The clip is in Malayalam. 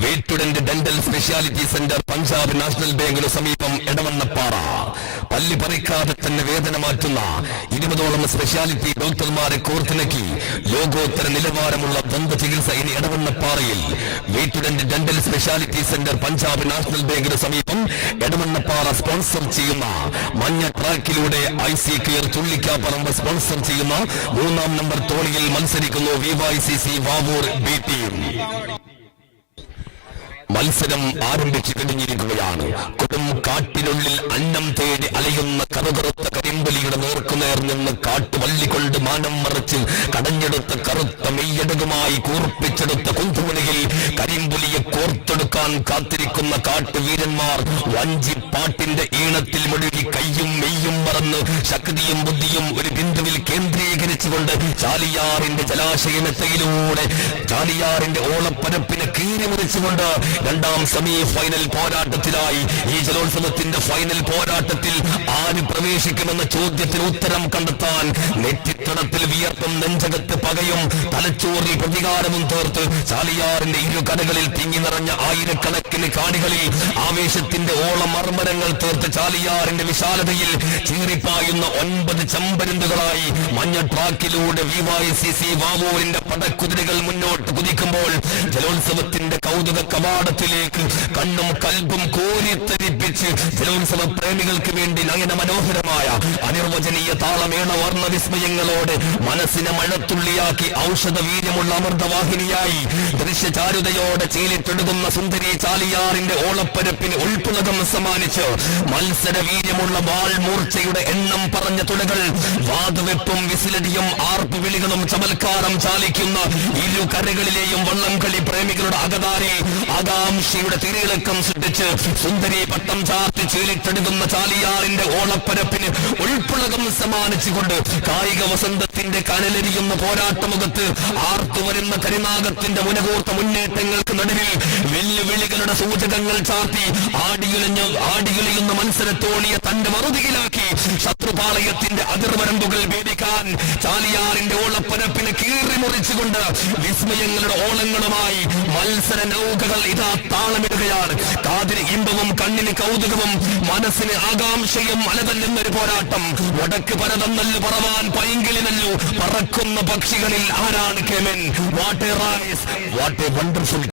വേറ്റുടന്റെ dental speciality centre Punjab national ബാങ്കിന് സമീപം എടവണ്ണപ്പാറ. പല്ല് പറിക്കാതെ തന്നെ വേദന മാറ്റുന്ന 20ഓളം സ്പെഷ്യാലിറ്റി ഡോക്ടർമാരെ കോർത്തിണക്കി ലോകോത്തര നിലവാരമുള്ള ദന്ത ചികിത്സ ഇനി എടവണ്ണപ്പാറയിൽ. വേറ്റുടന്റെ dental speciality centre Punjab national ബാങ്കിന് സമീപം എടവണ്ണപ്പാറ സ്പോൺസർ ചെയ്യുന്ന മഞ്ഞ ട്രാക്കിലൂടെ IC കെയർ ചുള്ളിക്കാപ്പറമ്പ് സ്പോൺസർ ചെയ്യുന്ന 3-ാം നമ്പർ തോണിയിൽ മത്സരിക്കുന്നു VYCC വാവൂർ B ടീം. മത്സരം ആരംഭിച്ചു കഴിഞ്ഞിരിക്കുകയാണ്. കൊടും കാട്ടിനുള്ളിൽ അന്നം തേടി അലയുന്ന കറുകറുത്ത കരിമ്പുലിയുടെ നേർക്കുനേർ നിന്ന് കാട്ടുവല്ലികൊണ്ട് മാനം മറച്ച് കടഞ്ഞെടുത്ത കറുത്ത മെയ്യടകുമായി കൂർപ്പിച്ചെടുത്ത കുന്തുമണിയിൽ കരിമ്പുലിയെ കോർത്തെടുക്കാൻ കാത്തിരിക്കുന്ന കാട്ടുവീരന്മാർ വഞ്ചിപ്പാട്ടിന്റെ ഈണത്തിൽ മുഴുകി കയ്യും മെയ്യും മറന്ന് ശക്തിയും ബുദ്ധിയും ഒരു ബിന്ദുവിൽ കേന്ദ്രീകരിച്ചുകൊണ്ട് ചാലിയാറിന്റെ ജലാശയമെത്തയിലൂടെ ചാലിയാറിന്റെ ഓളപ്പരപ്പിനെ കീറിമുറിച്ചുകൊണ്ട് 2ാം സെമി ഫൈനൽ പോരാട്ടത്തിലായി. ഈ ജലോത്സവത്തിന്റെ ഫൈനൽ പോരാട്ടത്തിൽ ആര് പ്രവേശിക്കുമെന്ന ചോദ്യത്തിന് ഉത്തരം കണ്ടെത്താൻ നെറ്റിത്തടത്തിൽ വിയർപ്പും നെഞ്ചകത്ത് പകയും തലച്ചോറിൽ പ്രതികാരവും തീർത്ത് ചാലിയാറിന്റെ ഇരുകരകളിൽ തിങ്ങി നിറഞ്ഞ ആയിരക്കണക്കിന് കാണികളിൽ ആവേശത്തിന്റെ ഓളമർമരങ്ങൾ തീർത്ത് ചാലിയാറിന്റെ വിശാലതയിൽ ചീറിപ്പായുന്ന 9 ചമ്പരുന്തുകളായി മഞ്ഞ ട്രാക്കിലൂടെ VYCC വാവൂരിന്റെ പടക്കുതിരകൾ മുന്നോട്ട് കുതിക്കുമ്പോൾ ജലോത്സവത്തിന്റെ കൗതുക കവാടത്തിലേക്ക് കണ്ണും കൽബും കോരിത്തരിപ്പിച്ച് ജലോത്സവ പ്രേമികൾക്ക് വേണ്ടി നയന മനോഹരമായ അനിർവചനീയ താളമേള വർണ്ണ വിസ്മയങ്ങളോടെ മനസ്സിനെ മഴത്തുള്ളിയാക്കി ഔഷധ വീര്യമുള്ള അമൃതവാഹിനിയായി ദൃശ്യചാരുതയോടെ ചീലിട്ടെടുക്കുന്ന സുന്ദരി ചാലിയാറിന്റെ ഓളപ്പരപ്പിന് ഉൾപ്പുളകം സമ്മാനിച്ച് മത്സര വീര്യമുള്ള വാൾമൂർച്ചയുടെ എണ്ണം പറഞ്ഞ തുലകൾ വാതുവെപ്പും വിസിലടിയും ആർപ്പുവിളികളും ചമൽക്കാരം ചാലിക്കുന്ന ഇരു കരകളിലെയും വള്ളംകളി പ്രേമികളുടെ അകതാരെ ആകാംക്ഷയുടെ തിരിയിളക്കം സൃഷ്ടിച്ച് സുന്ദരി പട്ടം ചാർത്തി ചീലിട്ടെടുക്കുന്ന ചാലിയാറിന്റെ ഓളപ്പരപ്പിന് ഉൾപ്പുളകം സമ്മാനിച്ചുകൊണ്ട് കായിക വസന്തത്തിന്റെ കനലെരിയുന്ന പോരാട്ടമുഖത്ത് ആർത്തുവരുന്ന കരിനാഗത്തിന്റെ മുന്നേറ്റങ്ങൾക്ക് നടുവിൽ വെല്ലുവിളികളുടെ സൂചകങ്ങൾ ചാർത്തി ആടിയുലയുന്ന മത്സരത്തോണിയെ തന്റെ മറുതിയിലാക്കി ശത്രുപാളയത്തിന്റെ അതിർവരമ്പുകൾ ഭേദിക്കാൻ ചാലിയാറിന്റെ ഓളപ്പരപ്പിന് കീറിമുറിച്ചുകൊണ്ട് വിസ്മയങ്ങളുടെ ഓളങ്ങളുമായി മത്സര നൗകകൾ ഇതാ താളമിടുകയാണ്. കാതിന് ഇമ്പവും കണ്ണിന് കൗതുകവും മനസ്സിന് ആകാംക്ഷയും അലതല്ലുന്നൊരു പോരാട്ടം. വടക്ക് പരതം നല്ലു പറവാൻ പൈങ്കിളി നല്ലു പറക്കുന്ന പക്ഷികളിൽ ആരാണ് കേമൻ? What a rise, what a wonderful